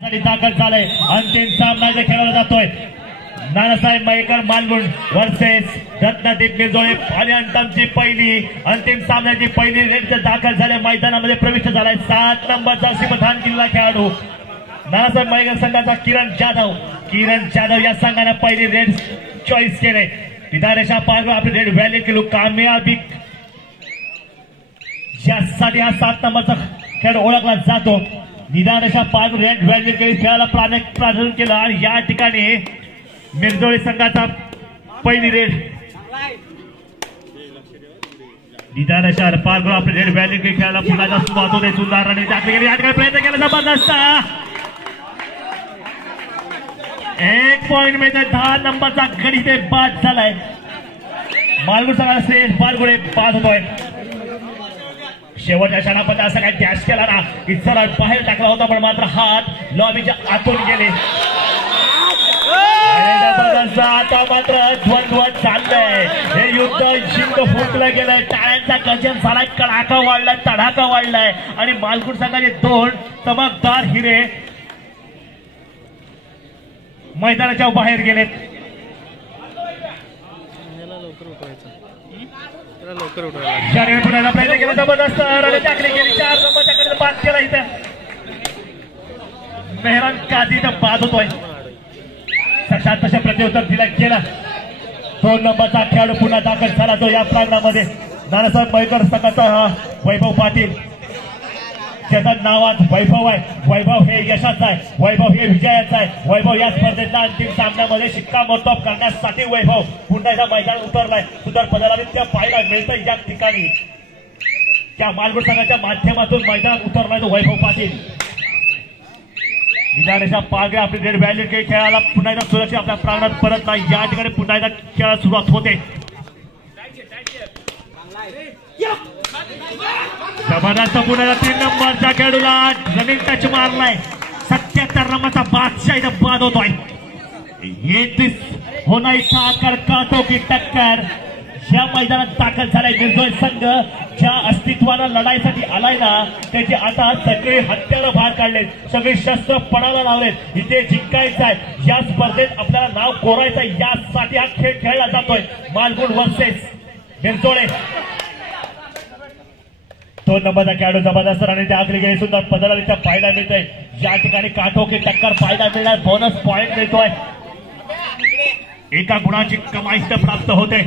दाखल झालंय. अंतिम सामना इथे खेळला जातोय. नानासाहेब मयेकर मालगुण वर्सेस रत्नदीप मिरजोळे आणि अंतिमची पहिली अंतिम सामन्याची पहिली रेड दाखल झाले. मैदानामध्ये प्रविष्ट झालाय 7 नंबरचा शिवधान किल्ला खेळाडू नानासाहेब मयेकर संघाचा किरण जाधव या संघाने पहिली रेड चॉईस केले. विधारेषा पार आपली रेड व्हॅली किलो कामयाबी ज्यासाठी हा 7 नंबरचा खेळ ओळखला जातो. निदानशा पाच रेड व्हॅल्यू खेळाला प्राधान्य केलं आणि या ठिकाणी मिरजोळी संघाचा पहिली रेड निदानशा पार आपली रेड व्हॅल्यू खेळाला पुन्हा सुरुवात होते. सुंदर आणि या ठिकाणी प्रयत्न केला जबरदस्त. 1 पॉइंट मिळतोय. 10 नंबरचा गडी ते बाद झालाय. मालगुड संघाला श्रेयस बालगुडे बाद होतोय. शेवटच्या क्षणापर्यंत असं काही डॅश केला ना की सरळ बाहेर टाकला होता पण मात्र हात लॉबीच्या आतून गेले. आता मात्र द्वंद्व चाललंय. हे युद्ध जिंक फुंकलं गेलं. टाळ्यांचा गजर झालाय. कडाका वाढलाय. तडाका वाढलाय आणि मालगुड संघाचे 2 चमकदार हिरे मैदानाच्या बाहेर गेलेत. लवकर उठवायला पुण्याला प्रयत्न केला जबरदस्त रन टाकली गेली. 4 नंबरच्या बाद केला. इथं मेहरान काझी इथं बाद होतोय. साक्षात तशा प्रत्युत्तर दिला गेला. 2 नंबरचा खेळाडू पुन्हा दाखल झाला तो या प्रांगणामध्ये. नानासाहेब मयेकर संघाचा हा वैभव पाटील ज्याचा नावात वैभव आहे. वैभव हे यशाचा आहे. वैभव हे विजयाचा आहे. वैभव या स्पर्धेच्या अंतिम सामन्यामध्ये शिक्कामोर्तब करण्यासाठी वैभव पुन्हा एकदा मैदान उतरलाय. सुंदर पदाला पाहायला मिळतंय या ठिकाणी. त्या मालगुड संघाच्या माध्यमातून मैदानात उतरलाय तो वैभव पाटील. निदानेशा पागळे आपली रेड व्हॅल्यू खेळाला पुन्हा एकदा सुरक्षित आपल्या प्रांगणात परत नाही. या ठिकाणी पुन्हा एकदा खेळाला सुरुवात होते. जबरदस्त पुण्याला 3 नंबरच्या खेळाडूला रनिंग टच मारलाय. 77 रमाचा बादशाह इथं बाद होतोय. ये होना इच्छा आकार काटो की टक्कर या मैदानात दाखल झालाय. मिरजोळे संघ ज्या अस्तित्वानं लढाईसाठी आलाय ना त्याचे आता सगळे हत्यारं बाहेर काढलेत. सगळे शस्त्र पणाला लावलेत. इथे जिंकायचं आहे. या स्पर्धेत आपल्याला नाव कोरायचं आहे. यासाठी हा खेळ खेळला जातोय. मालगुड वर्सेस मिरजोळे. 2 नंबरचा खेळाडू जबरदस्त आणि त्या आखरी गेली. सुंदर पदाला फायदा मिळतोय. या ठिकाणी काठो की टक्कर फायदा मिळणार. बोनस पॉइंट मिळतोय. 1 गुणाची कमाई प्राप्त होते.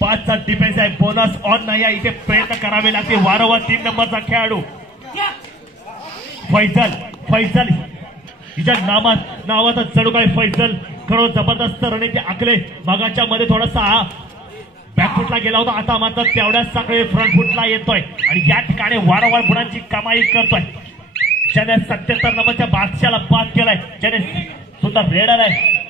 5चा डिफेन्स आहे. बोनस ऑन नाही आहे. इथे प्रयत्न करावे लागते वारंवार. 3 नंबरचा खेळाडू फैजल हिच्या नावाचा चढू काय फैजल खरं जबरदस्त रणनीती आखले. मागाच्या मध्ये थोडासा बॅकफुटला गेला होता. आता मात्र तेवढ्याच सगळे फ्रंटफुटला येतोय आणि या ठिकाणी वारंवार गुणांची कमाई करतोय. ज्याने 77 नंबरच्या बादशाला बाद केलाय. ज्याने सुद्धा रेडर आहे.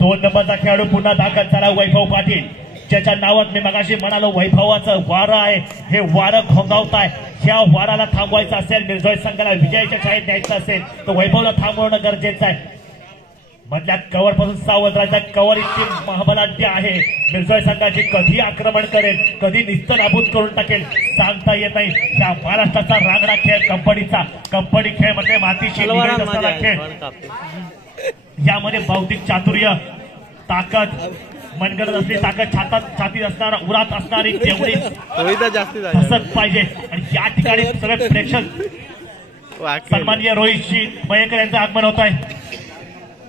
2 नंबरचा खेळाडू पुन्हा दाखल झाला वैभव पाटील. ज्याच्या नावात मी मगाशी म्हणालो वैभवाचं वारं आहे. हे वारं घोंगावताय. ज्या वाराला थांबवायचं असेल मिरजोळे संघाला विजयाच्या शाळेत न्यायचं असेल तर वैभवला थांबवणं गरजेचं आहे. मधल्या कव्हर पासून सावध राहायचा. कव्हर इतकी महाबलाढ्य आहे. मिरजोळे संघाची कधी आक्रमण करेल कधी निस्तनाबूत करून टाकेल सांगता येत नाही. या महाराष्ट्राचा रांगडा खेळ कंपनी खेळ म्हणजे मातीशी निगडीत असणारा खेळ. यामध्ये बौद्धिक चातुर्य ताकद मनगडत असली ताकद छातीत असणारा उरात असणारी तेवढी हसत पाहिजे. आणि या ठिकाणी सगळे प्रेक्षक सन्माननीय रोहितजी मयेकर यांचं आगमन होत आहे.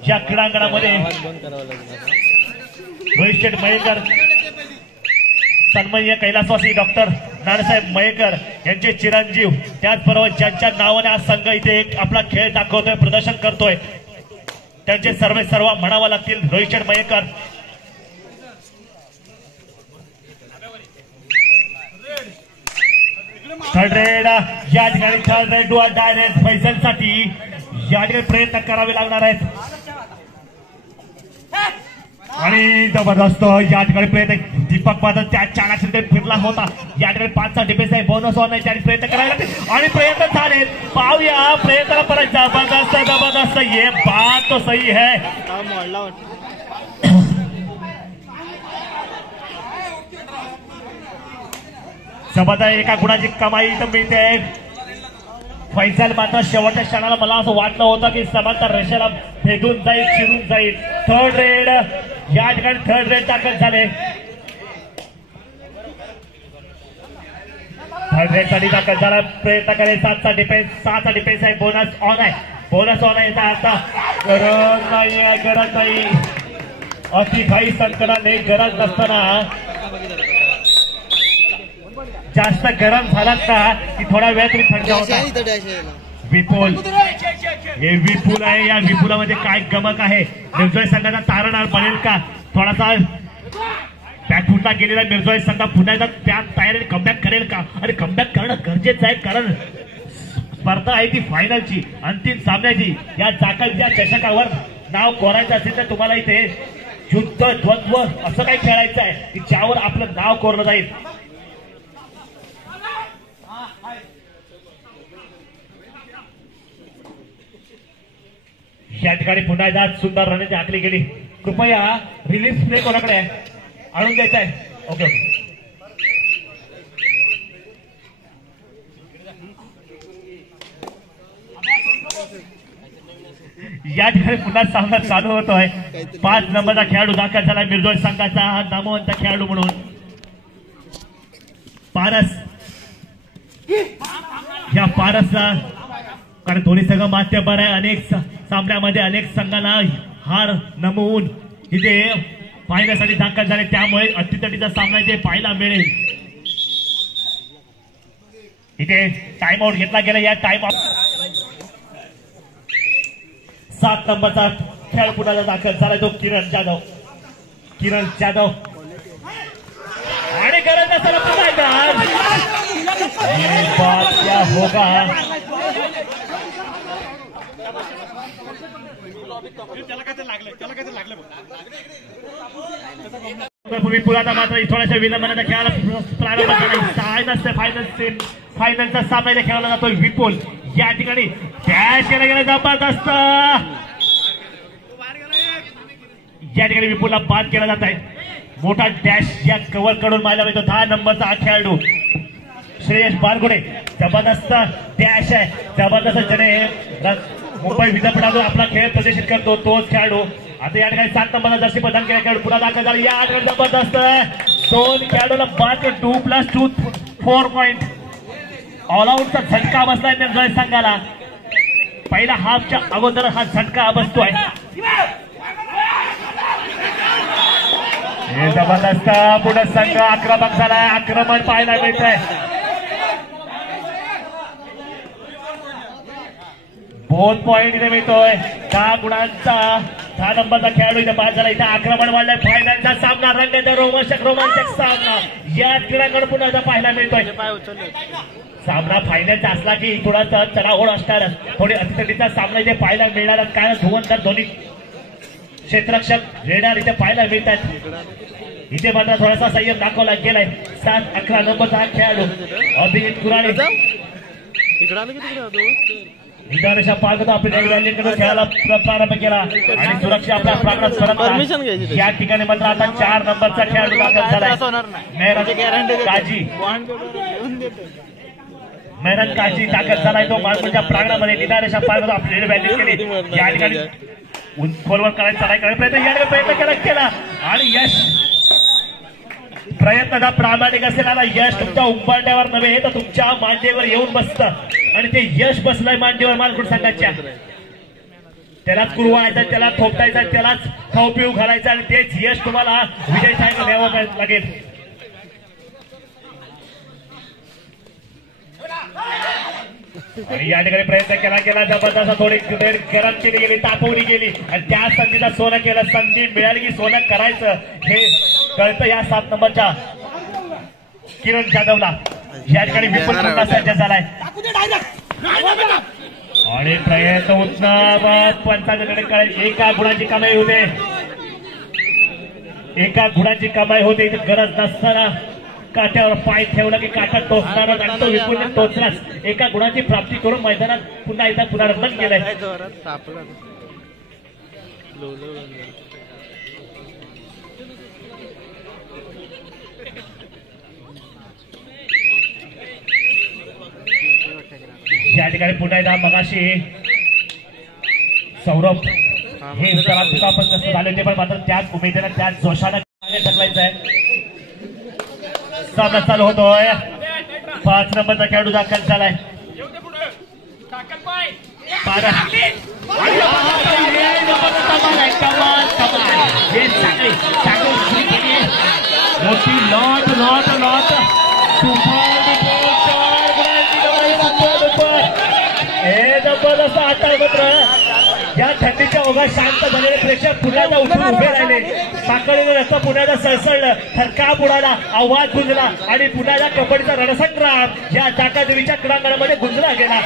या क्रीडांगणामध्ये रोहित शेठ मयेकर सन्माननीय कैलासवासी डॉक्टर नानासाहेब मयेकर यांचे चिरंजीव त्याचबरोबर ज्यांच्या नावाने हा संघ इथे एक आपला खेळ दाखवतोय प्रदर्शन करतोय त्यांचे सर्व म्हणावं लागतील. रोहित शेठ मयेकर थर्ड रेड या ठिकाणी थर्ड रेड डायरेक्ट फैजलसाठी या ठिकाणी प्रयत्न करावे लागणार आहेत. आणि जबरदस्त या ठिकाणी प्रयत्न दीपक मात्र त्या चाणाक्षर फिरला होता. या ठिकाणी 5चा डिफेन्स आहे. बोनस ऑन नाही. त्याने प्रयत्न करायला लागते आणि प्रयत्न झाले. पाहूया प्रयत्न परत जबरदस्त ये बात तो सही है. जबरदस्त 1 गुणाची कमाई इथं मिळते. फैसल मात्र शेवटच्या क्षणाला मला असं वाटलं होतं की समांतर रेषेला भेदून जाईल, चिरून जाईल. थर्ड रेड या ठिकाणी थर्ड रेड दाखल झाले. थर्ड रेड साठी दाखल झाला. प्रयत्न करेल 7चा डिफेन्स आहे. बोनस ऑन आहे. बोनस ऑन आहे. आता गरज नाही. अतिघाई संकटाने गरज नसताना जास्त गरम झालात का की थोडा वेळ तरी थंड होता. विपुल हे विपुल आहे. या विपुलामध्ये काय गमक आहे. निर्जय संघाचा तारणावर बनेल का. थोडासा बॅकफुटला गेलेला निर्जय संघ पुन्हा एकदा त्या तयारीने कमबॅक करेल का. आणि कमबॅक करणं गरजेचं आहे कारण स्पर्धा आहे ती फायनलची, अंतिम सामन्याची. या चाकाच्या चषकावर नाव कोरायचं असेल तर तुम्हाला इथे युद्ध द्वंद्व असं काही खेळायचं आहे की ज्यावर आपलं नाव कोरलं जाईल. या ठिकाणी पुन्हा एकदा सुंदर रणनीती आखली गेली. कृपया रिलीफ प्ले कोणाकडे आहे आणून द्यायचा आहे. Okay okay. या ठिकाणी पुन्हा सामना चालू होतोय. 5 नंबरचा खेळाडू दाखल झाला निर्जोय संघाचा हा नामवंत खेळाडू म्हणून पारस. या पारसला कारण दोन्ही संघ माध्यमवर आहे. अनेक सामन्यामध्ये अनेक संघांना हार नमवून इथे पाहण्यासाठी दाखल झाले. त्यामुळे अटीतटीचा सामना इथे पाहायला मिळेल. इथे टाइम आउट घेतला गेला. या टाइम आउट 7 नंबरचा खेळ पुन्हा दाखल झाला तो किरण जाधव. आणि गरज नसताना पुन्हा क्या होगा. विपुलाचा मात्र थोड्याशा विलंबाने खेळायला प्रारंभ झाला. फायनलचा सामना इथे खेळला जातोय. विपुल या ठिकाणी डॅश केला गेला जबरदस्त. या ठिकाणी विपुलला बाद केला जात आहे. मोठा डॅश या कव्हर कडून मारला मिळतो. 10 नंबरचा हा खेळाडू श्रेयस बारगुडे. जबरदस्त डॅश आहे. जबरदस्त ज्याने मुंबई विद्यापीठातून आपला खेळ प्रदर्शित करतो तोच खेळाडू. आता या ठिकाणी 7 नंबरचा जर्सी प्रदान केला खेळाडू पुन्हा दाखल झाला. या ठिकाणी जबरदस्त 2 खेळाडूला बाद 2+2 4 पॉइंट. ऑलआउटचा झटका बसलाय निर्जय संघाला. पहिला हाफच्या अगोदर हा झटका बसतोय. हे जबरदस्त पुढे संघ आक्रमक झालाय. आक्रमण पाहायला मिळत आहे. 2 पॉइंट इथे मिळतोय. 10 गुणांचा 10 नंबरचा खेळाडू इथे बाद झाला. इथे आक्रमण वाढलाय. फायनलचा सामना रंगत रोमांचक सामना या क्रीडांगण पुन्हा एकदा पाहायला मिळतोय. सामना फायनलचा असला की थोडासा चढाओढ असणार. थोडी अतितटीचा सामना इथे पाहायला मिळणार. काय धुवंतर दोन्ही क्षेत्ररक्षक रेडर इथे पाहायला मिळत आहेत. इथे मात्र थोडासा संयम दाखवला गेलाय. 7-11 नंबरचा हा खेळाडू अभिजित कुराडे विधानशा पार्क आपल्या खेळायला प्रारंभ केला आणि सुरक्षा आपल्या प्रांगणात सरकला. या ठिकाणी मात्र आता 4 नंबरचा खेळाडू दाखल झाला. मेहनत काजी दाखल झालाय. तो मार्गच्या प्रांगणामध्ये निदारेशा पार्क आपली व्हॅल्यू केली. या ठिकाणी खोलवर करायचा प्रयत्न केला आणि यश प्रयत्न प्रामाणिक असेल ना यश तुमच्या उंबरट्यावर नव्हे तर तुमच्या मांडीवर येऊन बसतं. आणि ते यश बसलंय मांडीवर मालकुड संघाच्या. त्यालाच कुरवायचं, त्याला थोपटायचं, त्यालाच खाऊ घालायचं आणि तेच यश तुम्हाला विजय छाया द्यावं लागेल. आणि या ठिकाणी प्रयत्न केला गेला. जबरदस्त थोडी गरम केली गेली, तापवली गेली आणि त्या संधीला सोनं केलं. संधी मिळाली की सोनं करायचं हे कळतं या 7 नंबरच्या किरण जाधवला. या ठिकाणी विपुल पुन्हा सज्ज झालाय आणि प्रयत्न उठणं पंचांकडे कळेल. एका गुणाची कमाई होते. एका गुणाची कमाई होते. इथे गरज नसताना काठ्यावर पाय ठेवला की काठा टोचणार आणि तो विपुलने टोचलाच. एका गुणाची प्राप्ती करून मैदानात पुन्हा एकदा पुनरागमन केलंय. या ठिकाणी पुन्हा एकदा मगाशी सौरभ हे पण कसं झाले ते पण मात्र त्याच उमेदीला त्याच जोशाने ढकलायचं आहे. सामना चालू होतोय. 5 नंबरचा खेळाडू दाखल झालाय. मोठी लॉट लॉट लॉट हे जबरदस्त आता मात्र या थंडीच्या ओघात शांत झालेले प्रेक्षक पुण्याला उठून उभे राहिले. साखळीवर रक्त पुण्याला सळसळलं. थरकाप उडाला. आवाज गुंजला आणि पुण्याला कबड्डीचा रणसंग्राम या ताकादेवीच्या क्रीडांगणामध्ये गुंजला गेला.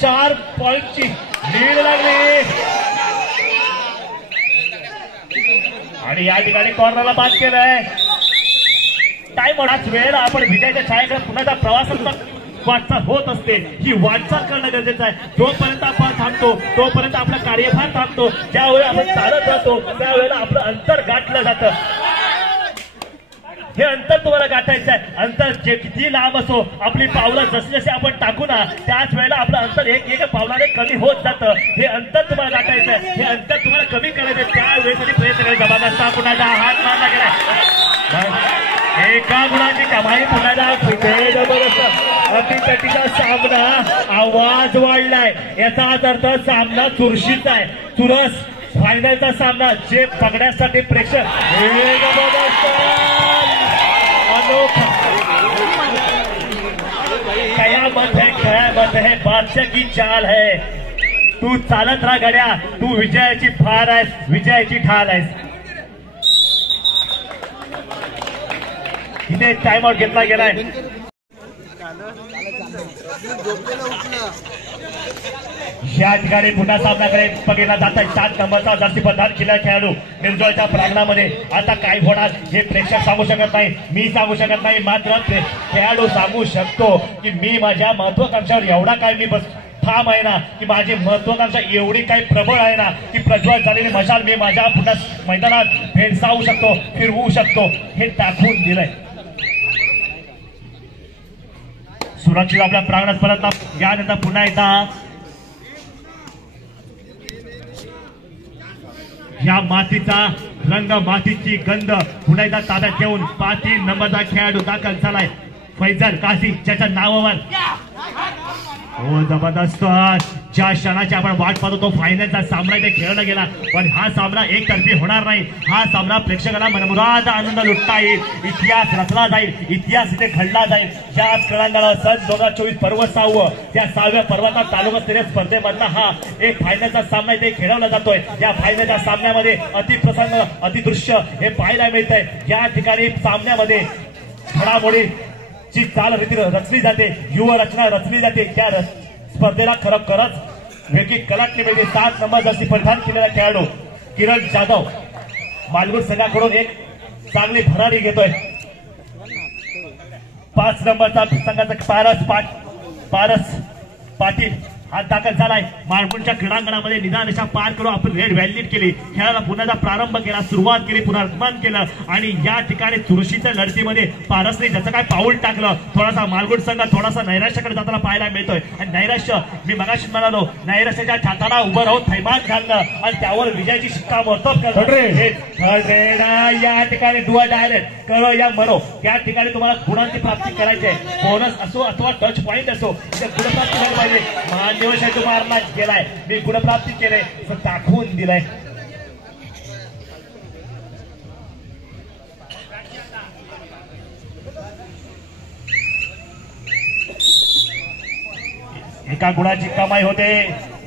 4 पॉईंटची लीड लागली आणि या ठिकाणी कॉर्नरला बाद केलंय. टाइम होणाच वेळ आपण विजयाच्या छायेकडे पुण्याचा प्रवासाचा वाटचाल होत असते. ही वाटचाल करणं गरजेचं आहे. जोपर्यंत आपण थांबतो तोपर्यंत आपला कार्यभार थांबतो. ज्यावेळेला आपण चालत जातो त्यावेळेला आपलं अंतर गाठलं जातं. हे अंतर तुम्हाला गाठायचं आहे. अंतर जे किती लांब असो आपली पावलं जसे जसे आपण टाकू ना त्याच वेळेला आपलं अंतर एक पावलाने कमी होत जातं. हे अंतर तुम्हाला गाठायचं आहे. हे अंतर तुम्हाला कमी करायचं त्यावेळेसाठी प्रयत्न करायचा. जबरदस्त कुणाचा हात मारला गेलाय. एका गुणाची कमाई पुन्हा जबरदस्त अटीतटीचा सामना. आवाज वाढलाय. याचा अर्थ सामना चुरशीचा आहे. चुरस फायनलचा सामना जे बघण्यासाठी प्रेक्षक जबरदस्त अनोखा कयामत है बादशाह की चाल है. तू चालत राहा गड्या. तू विजयाची फार आहेस. विजयाची ठाल आहेस. इथे टाइम आउट घेतला गेलाय. या ठिकाणी पुन्हा सामनाकडे बघितला जात आहे. 7 नंबरचा जर्सी परिधान केलेला खेळाडू निर्जोळच्या प्रांगणामध्ये. आता काय होणार हे प्रेक्षक सांगू शकत नाही. मी सांगू शकत नाही. मात्र खेळाडू सांगू शकतो की मी माझ्या महत्वाकांक्षावर एवढा काय मी बस ठाम आहे ना की माझी महत्वाकांक्षा एवढी काही प्रबळ आहे ना की प्रज्वल झालेली मशाल मी माझ्या पुन्हा मैदानात भेडसावू शकतो. फिरवू शकतो. हे दाखवून दिलंय. सुरक्षित आपल्या प्रांगणात परत यानंतर पुन्हा एकदा या मातीचा रंग मातीची गंध पुन्हा एकदा ताब्यात घेऊन 5 नंबरचा खेळाडू दाखल झालाय. फैजल काशी ज्याच्या नावावर हो जबरदस्त ज्या क्षणाची आपण वाट पाहतो तो फायनलचा सामना इथे खेळला गेला. पण हा सामना एकतर्फी होणार नाही. हा सामना प्रेक्षकांना मनमुराद आनंद लुटता येईल. इतिहास रचला जाईल. इतिहास इथे घडला जाईल. ज्याच क्रीडांगणावर सन 2024 पर्व 6वं त्या 6व्या पर्वाचा तालुकास्तरीय स्पर्धेमधला हा एक फायनलचा सामना इथे खेळवला जातोय. या फायनलच्या सामन्यामध्ये अतिप्रसंग अतिदृश्य हे पाहायला मिळतंय. या ठिकाणी सामन्यामध्ये घडामोडी ची चाल रीती रचली जाते. युवा रचना रचली जाते. त्या स्पर्धेला खरोखरच वेगळी कलाटणी मिळते. 7 नंबर जर्सी परिधान केलेला खेळाडू किरण जाधव मालगुड संघाकडून एक चांगली भरारी घेतोय. 5 नंबरचा संघाचा पारस पाटील हा दाखल झालाय. मालगुडच्या क्रीडांगणामध्ये निदानशा पार करून आपण रेड व्हॅलिड केली. खेळाला पुन्हा प्रारंभ केला. सुरुवात केली. पुनरागमन केलं आणि या ठिकाणी चुरशीच्या लढतीमध्ये पारसने ज्याचं काय पाऊल टाकलं. थोडासा मालगुड संघ थोडासा नैराश्याकडे जाताना पाहायला मिळतोय. आणि नैराश्य मी मगाशी म्हणालो नैराश्याच्या छाताला उभं राहून थैमान घालणं आणि त्यावर विजयाची शिक्कामोर्तब करणं. या ठिकाणी डुआ डायरेक्ट करो या मरो या ठिकाणी तुम्हाला गुणांची प्राप्ती करायची आहे. बोनस असो अथवा टच पॉईंट असो तिथे गुणप्राप्ती झाली पाहिजे. मान्यवर मारला गेलाय. मी गुणप्राप्ती केले दाखवून दिलाय. एका गुणाची कमाई होते.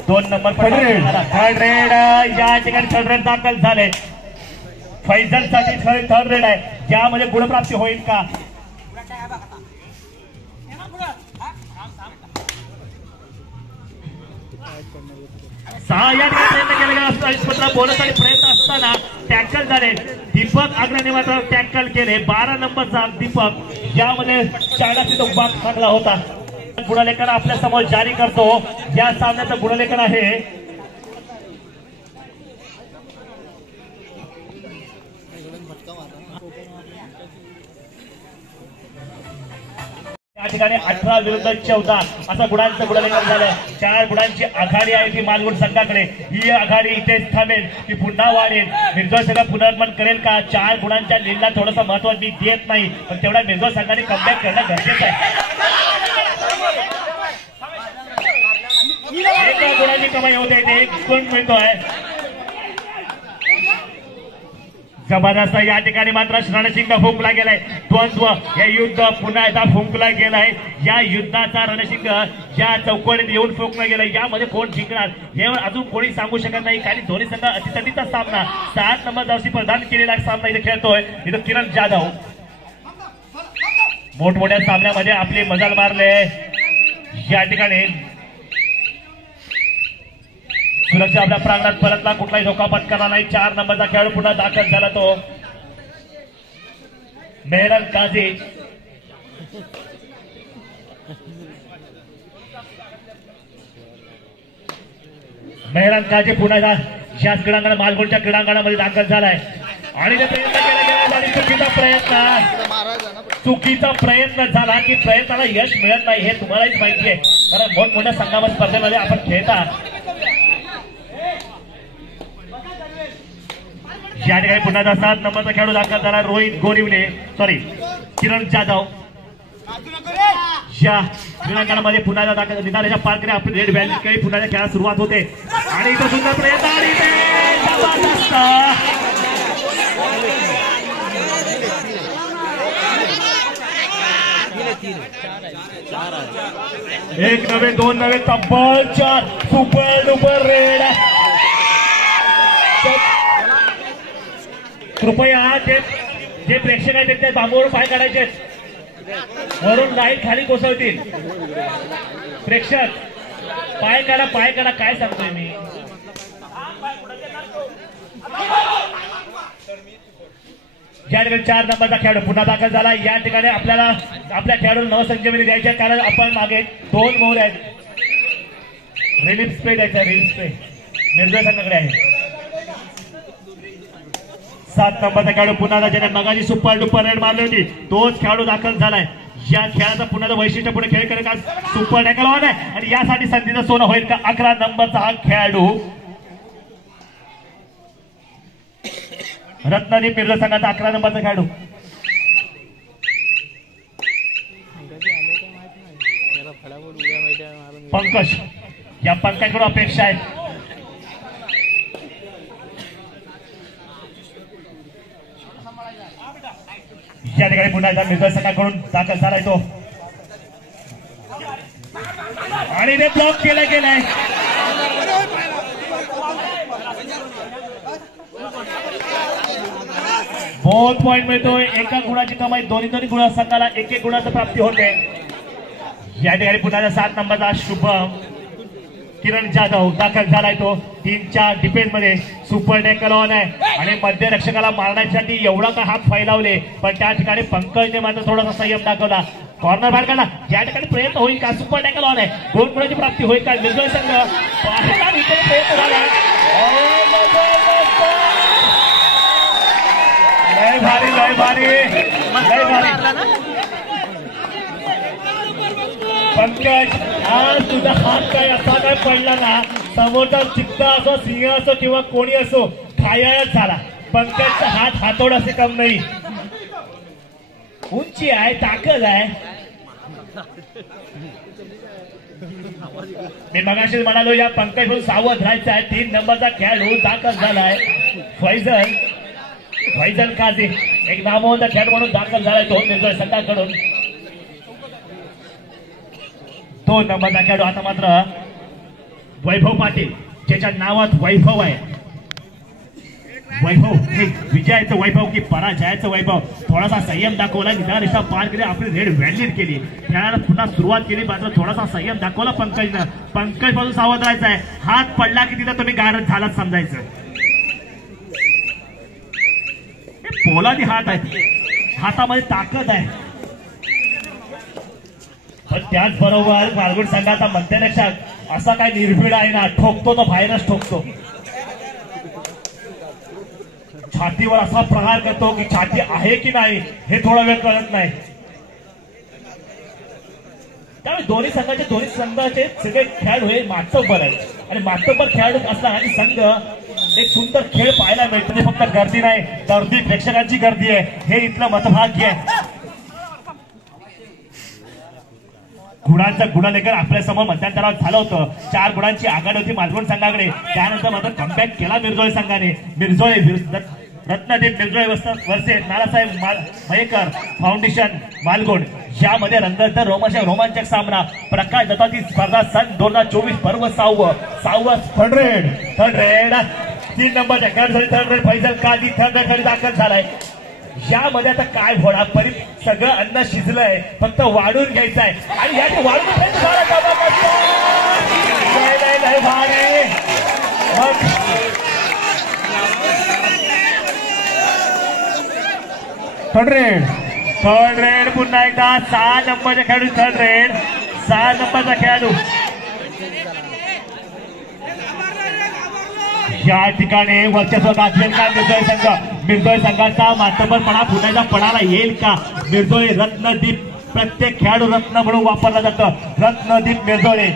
2 नंबर थर्ड रेड या ठिकाणी थर्ड रेड दाखल झाले. फैजल साठी थर्ड रेड आहे ज्यामध्ये गुणप्राप्ती होईल का. या ठिकाणी प्रयत्न केला. बोनससाठी प्रयत्न असताना टॅकल झाले. दीपक अग्रणी मात्र टॅकल केले. 12 नंबरचा दीपक यामध्ये चायनाची तो बाग चांगला होता. गुणलेखन आपल्या समोर जारी करतो. या सामन्याचं गुणलेखन आहे या ठिकाणी 18 विरुद्ध 14 असा गुणांचं गुणालेखन झालं. 4 गुणांची आघाडी आहे ती मालवण संघाकडे. ही आघाडी इथेच थांबेल की पुन्हा वाढेल? मिरजोळ संघ पुनरागमन करेल का? 4 गुणांच्या लीडला थोडंसं महत्व मी देत नाही, पण तेवढा मिरजोळ संघाने कमबॅक करणं गरजेचं आहे. एका गुणाची कमाई होते, 1 गुण मिळतोय. जबरदस्त या ठिकाणी मात्र रणशिंग फुंकला गेलाय. द्वंद्व हे युद्ध पुन्हा एकदा फुंकला गेलाय. या युद्धाचा रणशिंग या चौकोनीत येऊन फुंकला गेलाय. यामध्ये कोण जिंकणार हे अजून कोणी सांगू शकत नाही, कारण दोन्ही संघ अतितटीचा सामना 7 नंबर जर्सी प्रदान केलेला सामना इथे खेळतोय. इथं किरण जाधव मोठमोठ्या सामन्यामध्ये आपली मजाल मारले. या ठिकाणी सुरक्षा आपल्या प्रांगणात परतला, कुठलाही धोका पत्करला नाही. 4 नंबरचा खेळाडू पुन्हा दाखल झाला तो मेहरन काझी. मेहरन काझी पुन्हा याच क्रीडांगण मालगुणच्या क्रीडांगणामध्ये दाखल झालाय आणि ते प्रयत्न केला गेला आणि चुकीचा प्रयत्न झाला की प्रयत्नाला यश मिळत नाही हे तुम्हालाच माहिती आहे, कारण मोठमोठ्या संघामध्ये स्पर्धेमध्ये आपण खेळता. या ठिकाणी पुन्हा 7 नंबरचा खेळाडू दाखल झाला रोहित गोरिवले, किरण जाधव. या क्रीडांगणामध्ये पुन्हा दाखल निदानाच्या पार्कने आपली रेड व्हॅली काही पुन्हा खेळायला सुरुवात होते आणि इथं सुंदर प्रयत्न आणि एक नव्हे 2 नव्हे तब्बल 4 सुपर डुपर रेड. कृपया जे प्रेक्षक आहेत ते बांबूवर पाय काढायचे, वरून लाईट खाली कोसळतील. प्रेक्षक पाय काढा, पाय काढा. काय सांगतोय मी? या ठिकाणी 4 नंबरचा खेळाडू पुन्हा दाखल झाला. या ठिकाणी आपल्याला आपल्या खेळाडू नवसंजीवनी द्यायचे, कारण आपण मागे 2 मोहर आहेत. रिलीफ स्प्रे द्यायचा, रिलीफ स्प्रे मिरजोळ संघाकडे आहे. 7 नंबरचा खेळाडू पुन्हा ज्याने मगाची सुपर डुपर रेड मारली होती तोच खेळाडू दाखल झालाय. या खेळाचं पुन्हा वैशिष्ट्य पुढे खेळ करेल का? सुपर टॅकल ऑन आहे आणि यासाठी संधीचं सोनं होईल का? 11 नंबरचा हा खेळाडू रत्नदीप मिरजोळ संघाचा 11 नंबरचा खेळाडू. पंकज, या पंकजकडून अपेक्षा आहे. या ठिकाणी पुन्हा एकदा मिरजोळ संघाकडून दाखल झालाय तो आणि ते ब्लॉक केलं गेलंय. बहुत पॉइंट मिळतोय. एका गुणाची कमाई, दोन्ही गुण संघाला 1-1 गुणाची प्राप्ती होते. या ठिकाणी पुन्हा 7 नंबरचा शुभम किरण जाधव दाखल झालाय तो 3च्या डिफेन्स मध्ये. सुपर टॅकल ऑन आहे आणि मध्यरक्षकाला मारण्यासाठी एवढा का हात फैलावले, पण त्या ठिकाणी पंकजने मात्र थोडासा संयम दाखवला. कॉर्नर बाहेर काढला. या ठिकाणी प्रयत्न होईल का? सुपर टॅकल ऑन आहे. 2 गुणाची प्राप्ती होईल का? मिरजोळ संघ प्रयत्न झाला. लय भारी, लय भारी, लय भारी. पंकज, आज तुझा हात काय असा काय पडला ना, समोरचा चित्ता असो, सिंह असो किंवा कोणी असो, खायच झाला. पंकजचा हात हातोड असे कम नाही. उंची आहे, ताकद आहे. मी मगाशी म्हणालो या पंकजकडून सावध राहायचं आहे. 3 नंबरचा खेळाडू दाखल झालाय फैजल काझी, एक नामवंत खेळाडू म्हणून दाखल झालाय तो मिरजोळ संघाकडून. 2 नंबरचा खेळाडू आता मात्र वैभव पाटील, ज्याच्या नावात वैभव आहे. वैभव हे विजयाचं वैभव की पराजयाचं वैभव. थोडासा संयम दाखवला, निदान पार केली, आपली रेड व्हॅली केली, खेळायला पुन्हा सुरुवात केली, मात्र थोडासा संयम दाखवला पंकजनं. पंकज पासून सावध राहायचं आहे. हात पडला की तिथं तुम्ही गारद झालाच समजायचं. पोलादी हात आहे, हातामध्ये ताकद आहे. पण त्याचबरोबर मालगुण संघाचा मध्यरक्षक असा काय निर्भीड आहे ना, ठोकतो तो बाहेरच ठोकतो. छातीवर असा प्रहार करतो की छाती आहे की नाही हे थोडा वेळ कळत नाही. त्यामुळे दोन्ही संघाचे सगळे खेळाडू हे मातब्बर आहेत आणि मातब्बर खेळाडू असला आणि संघ एक सुंदर खेळ पाहायला मिळतो. फक्त गर्दी नाही, गर्दी प्रेक्षकांची गर्दी आहे, हे इथलं मतभाग्य आहे. गुणांचं गुणलेखन आपल्या समोर मध्यंतरात झालं होतं. 4 गुणांची आघाडी होती मालवण संघाकडे. त्यानंतर मात्र कमबॅक केला मिरजोळे संघाने. मिरजोळे रत्नदीप मिरजोळे वर्सेस नानासाहेब मयेकर फाउंडेशन मालगुण यामध्ये रंगत रोमांचक सामना. प्रकाश दत्ताची स्पर्धा सन 2024 पर्व 6वा थर्ड रेड 3 नंबरच्या खेळाडू थर्ड रेड फैजल कादी थर्ड रेड साठी दाखल झालाय. यामध्ये आता काय होणार, सगळं अन्न शिजलंय, फक्त वाढून घ्यायचं आहे आणि याची वाढून थर्ड रेड पुन्हा एकदा 6 नंबरचा खेळाडू थर्ड रेड 6 नंबरचा खेळाडू. या ठिकाणी वर्चस्व गाजवेल का मिरजोळे संघ? मिरजोळे संघाचा मातब्बरपणा पुण्याच्या पणाला येईल का? मिरजोळे रत्नदीप, प्रत्येक खेळाडू रत्न म्हणून वापरला जातं. रत्नदीप मिरजोळे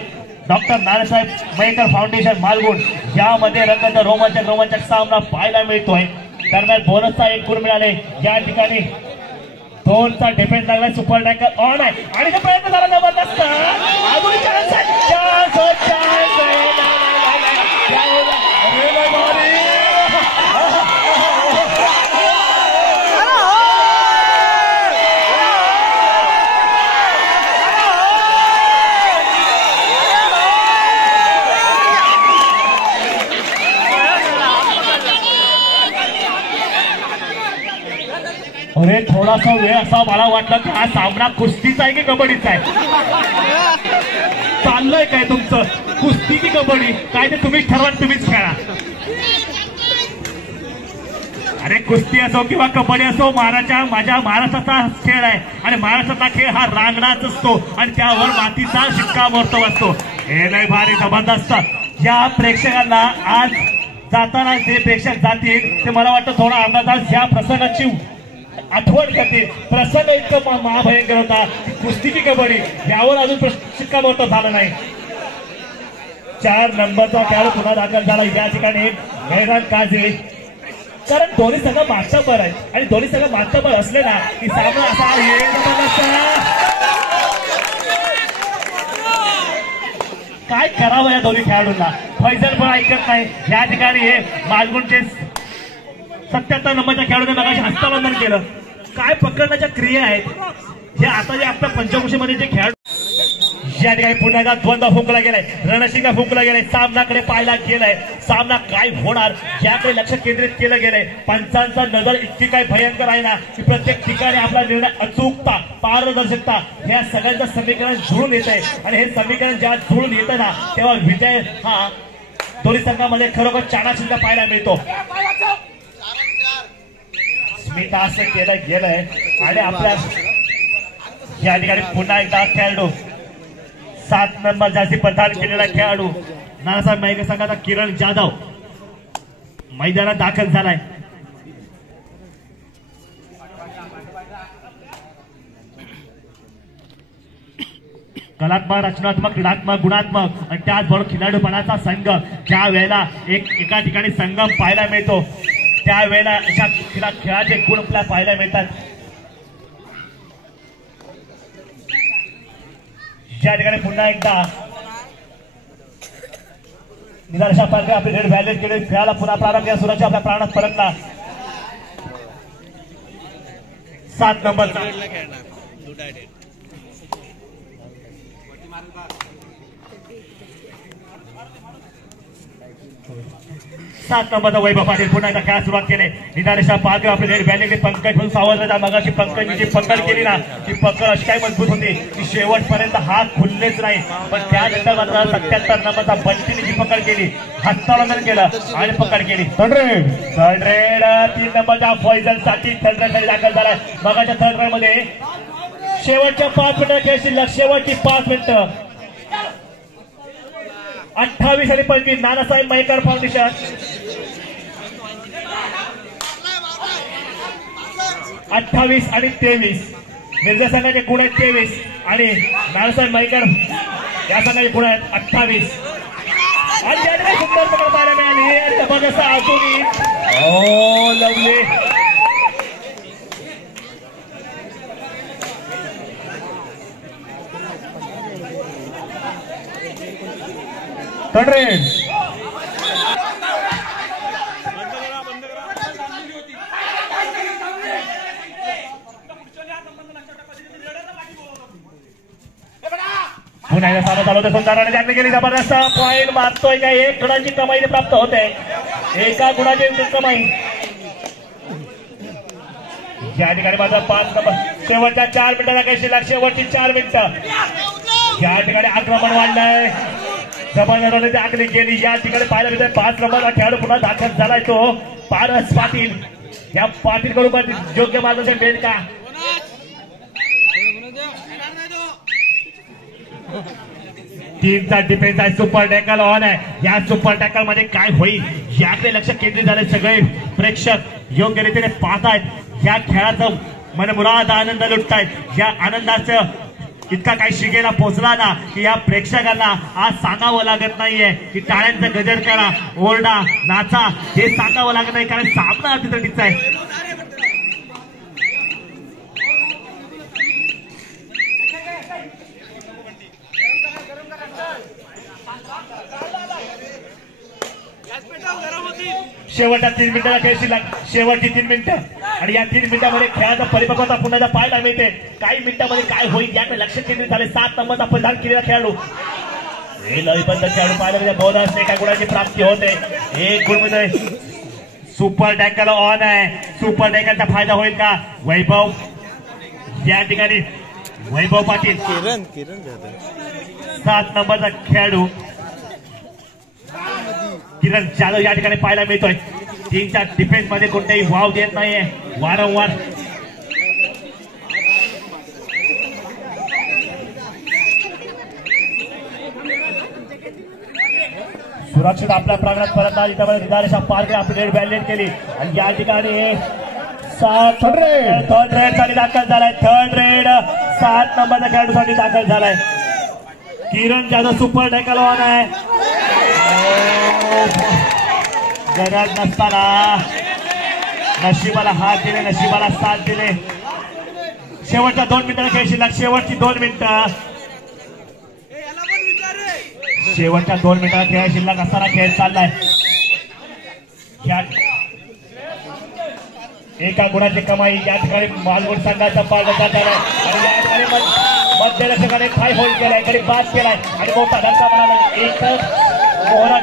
डॉक्टर नानासाहेब मयेकर फाउंडेशन मालगुण यामध्ये रंगाचा रोमांचक सामना पाहायला मिळतोय. दरम्यान बोनसचा 1 गुण मिळाले. या ठिकाणी 2चा डिफेन्स लागला. सुपर टॅकल ऑन आहे आणि तो प्रयत्न झाला जबरदस्त. अजून चान्स आहे. अरे थोडासा वेळ असा मला वाटलं की हा सामना कुस्तीचा आहे की कबड्डीचा आहे. चाललंय काय तुमचं, कुस्ती की कबड्डी काय ते तुम्हीच ठरवा, तुम्हीच खेळा. अरे कुस्ती असो किंवा कबड्डी असो, माझ्या महाराष्ट्राचा खेळ आहे आणि महाराष्ट्राचा खेळ हा रांगणाच असतो आणि त्यावर मातीचा शिक्कामोर्तब असतो. हे नाही भारी जबरदस्त. या प्रेक्षकांना आज जाताना जे प्रेक्षक जातील ते मला वाटतं थोडा अंदाज या प्रसंगाची आठवण करतील. प्रसंग इतकं महाभयंकर होता. कुस्ती की कबड्डी यावर अजून शिक्कामोर्तब झालं नाही. 4 नंबरचा खेळाडू पुन्हा दाखल झाला या ठिकाणी मैदान काजवे. कारण दोन्ही संघ मातब्बर आहे आणि दोन्ही संघ मातब्बर असले ना की सामना असा काय करावं या दोन्ही खेळाडूंना. फैजल पण ऐकत नाही. या ठिकाणी हे मालगुणचे 77 नंबरच्या खेळाडूने मगाशी हस्तांदोलन केलं. काय पकडण्याच्या क्रिया आहेत हे आता जे आपल्या पंचकृषीमध्ये जे खेळाडू या ठिकाणी पुन्हा एकदा द्वंद्व फुंकला गेलाय, रणशिंगा फुंकला गेलाय, सामनाकडे पाहायला गेलाय. सामना काय होणार याकडे लक्ष केंद्रित केलं गेलंय. पंचांचा नजर इतकी काय भयंकर आहे ना की प्रत्येक ठिकाणी आपला निर्णय अचूकता, पारदर्शकता या सगळ्यांचं समीकरण जुळून येत आहे आणि हे समीकरण जेव्हा जुळून येतं ना तेव्हा विजय हा दोन्ही संघामध्ये खरोखर चाणाचिंता पाहायला मिळतो. स्मिता असं केलं गेलंय आणि आपल्या या ठिकाणी पुन्हा एकदा खेळाडू 7 नंबर जास्ती प्रदान केलेला खेळाडू नानासाहेब मयेकर संघाचा किरण जाधव मैदानात दाखल झालाय. कलात्मक, रचनात्मक, क्रीडात्मक, गुणात्मक आणि त्याचबरोबर खिलाडूपणाचा संघ ज्या वेळेला एका ठिकाणी संगम पाहायला मिळतो त्यावेळेला अशा खेळाचे गुण आपल्याला पाहायला मिळतात. ज्या ठिकाणी पुन्हा एकदा निराशा पालके आपली रेड व्हॅल्यूट केली. खेळाला पुन्हा प्रारंभ या सुराच्या आपल्या प्राणात परतला. 7 नंबरचा 7 नंबरचा वैभव पाटील पुन्हा एकदा खेळाला सुरुवात केली. निराशा पालके आपली रेड व्हॅल्यूट पंकज म्हणून सावरला. मगाशी पंकजची पकड केली ना ती पकड अशी काय मजबूत होती की शेवटपर्यंत हात खुललेच नाही. पण त्यानंतर मात्र 77 नंबरचा बंटीने जी पकड केली, हस्तांदोलन केलं आणि पकड केली. थर्ड रेड 3 नंबरचा फैजल साठी थर्ड रेड दाखल झाला. मगाच्या थर्ड रेड मध्ये शेवटच्या 5 मिनिटं खेळ शिल्लक. शेवटची 5 मिनिटं 28 आणि 25 नानासाहेब मयेकर फाउंडेशन 28 आणि 23 मिर्झा संघाचे गुण आहेत 23 आणि नारायण मयकर या संघाचे गुण आहेत 28. आणि याने सुंदर पकड पाहायला मिळाली. जबरदस्त अजूनही लवली कंड्रेड पुन्हा सारा चालू होते. सुंदराने त्याने केली जबरदस्त पॉइंट मारतोय का. 1 गुणांची कमाई प्राप्त होते. एका गुणाची कमाई या ठिकाणी माझा 5 नंबर. शेवटच्या 4 मिनिटाला काही शिल्लक. शेवटची 4 मिनिटं या ठिकाणी आक्रमण वाढलंय. जबरदस्त आखणी केली. या ठिकाणी पाहायला मिळतंय 5 नंबरचा खेळाडू पुन्हा दाखल झालाय तो पारस पाटील. या पाटील कडून योग्य मार्गदर्शन मिळेल का. टीमचा डिफेन्स आहे. सुपर टॅकल ऑन आहे. या सुपर टॅकल मध्ये काय होईल याकडे लक्ष केंद्रित झाले. सगळे प्रेक्षक योग्य रीतीने पाहतायत. या खेळाचा मनमुराद आनंद लुटतायत. या आनंदाचं इतका काही शिगेला पोहोचला ना की या प्रेक्षकांना आज सांगावं लागत नाहीये की टाळ्यांचा गजर करा, ओरडा, नाचा. हे सांगावं लागत नाही कारण सामना अतिथटीचा आहे. शेवटच्या 3 मिनिटाला खेळ शिल्लक. शेवटची 3 मिनिटं आणि या 3 मिनिटांमध्ये खेळाचा परिपक्वता पुन्हा पाहायला मिळते. काही मिनिटांमध्ये काय होईल याकडे लक्ष केंद्रित झाले. 7 नंबरचा परिधान केलेला खेळाडू हे लयबंद खेळाडू पाहायला मिळते. बोनस एका गुणाची प्राप्ती होते. 1 गुण मध्ये सुपर टॅकल ऑन आहे. सुपर टॅकलचा फायदा होईल का. वैभव या ठिकाणी वैभव पाटील 7 नंबरचा खेळाडू किरण जाधव या ठिकाणी पाहायला मिळतोय. टीमच्या डिफेन्स मध्ये कोणताही वाव देत नाहीये. वारंवार सुरक्षित आपल्या प्रांगणात परत आली. त्यामुळे निदारेशा पार्क आपली रेड बॅलेट केली आणि या ठिकाणी थर्ड रेड साठी दाखल झालाय. थर्ड रेड 7 नंबरच्या खेळाडूसाठी दाखल झालाय. Kiran Jadhav super tackle on आहे. गरज नसताना नशिबाला हात दिले, नशिबाला साथ दिले. शेवटच्या 2 मिनिटाला खेळ शिल्लक. शेवटची 2 मिनिटं. शेवटच्या 2 मिनिटाला खेळ शिल्लक असताना खेळ चाललाय. एका गुणाची कमाई या ठिकाणी मालगुण संघाचा पाठ जात आहे आणि या ठिकाणी मध्यरक्षकाने काय होल्ड केलाय, कडे बाद केलाय आणि मोठा धक्का बनाला. एकच मोहरा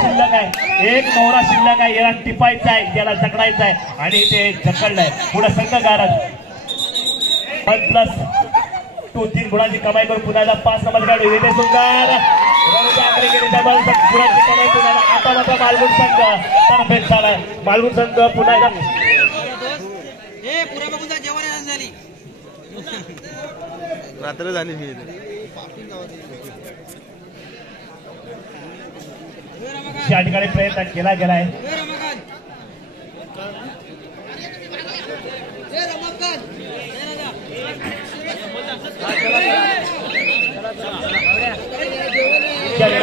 शिल्लक आहे. 1 मोहरा शिल्लक आहे. याला टिपायचा आहे, त्याला जकडायचं आहे आणि ते जकडलंय. पुढे संघ गारज 1+2 3 गुणाची कमाई करून पुन्हा 5 नंबर खेळाडू विजय सुंदर गुणाची कमाई पुन्हा. आता मात्र मालगुण संघ तरफेस झालाय. मालगुण संघ पुन्हा रात्र झाली. मी या ठिकाणी प्रयत्न केला गेलाय.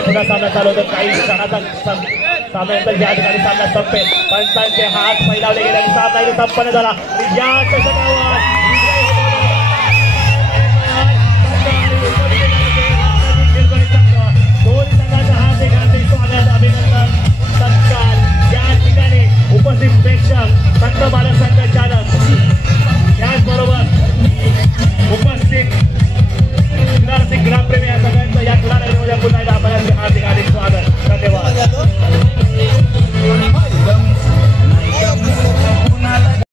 पुन्हा सामना चालू होतो. काही क्षणाचा सामन्यानंतर या ठिकाणी सामना संपेल. पंचांचे हात फैलावले गेले आणि सामना संपन्न झाला. या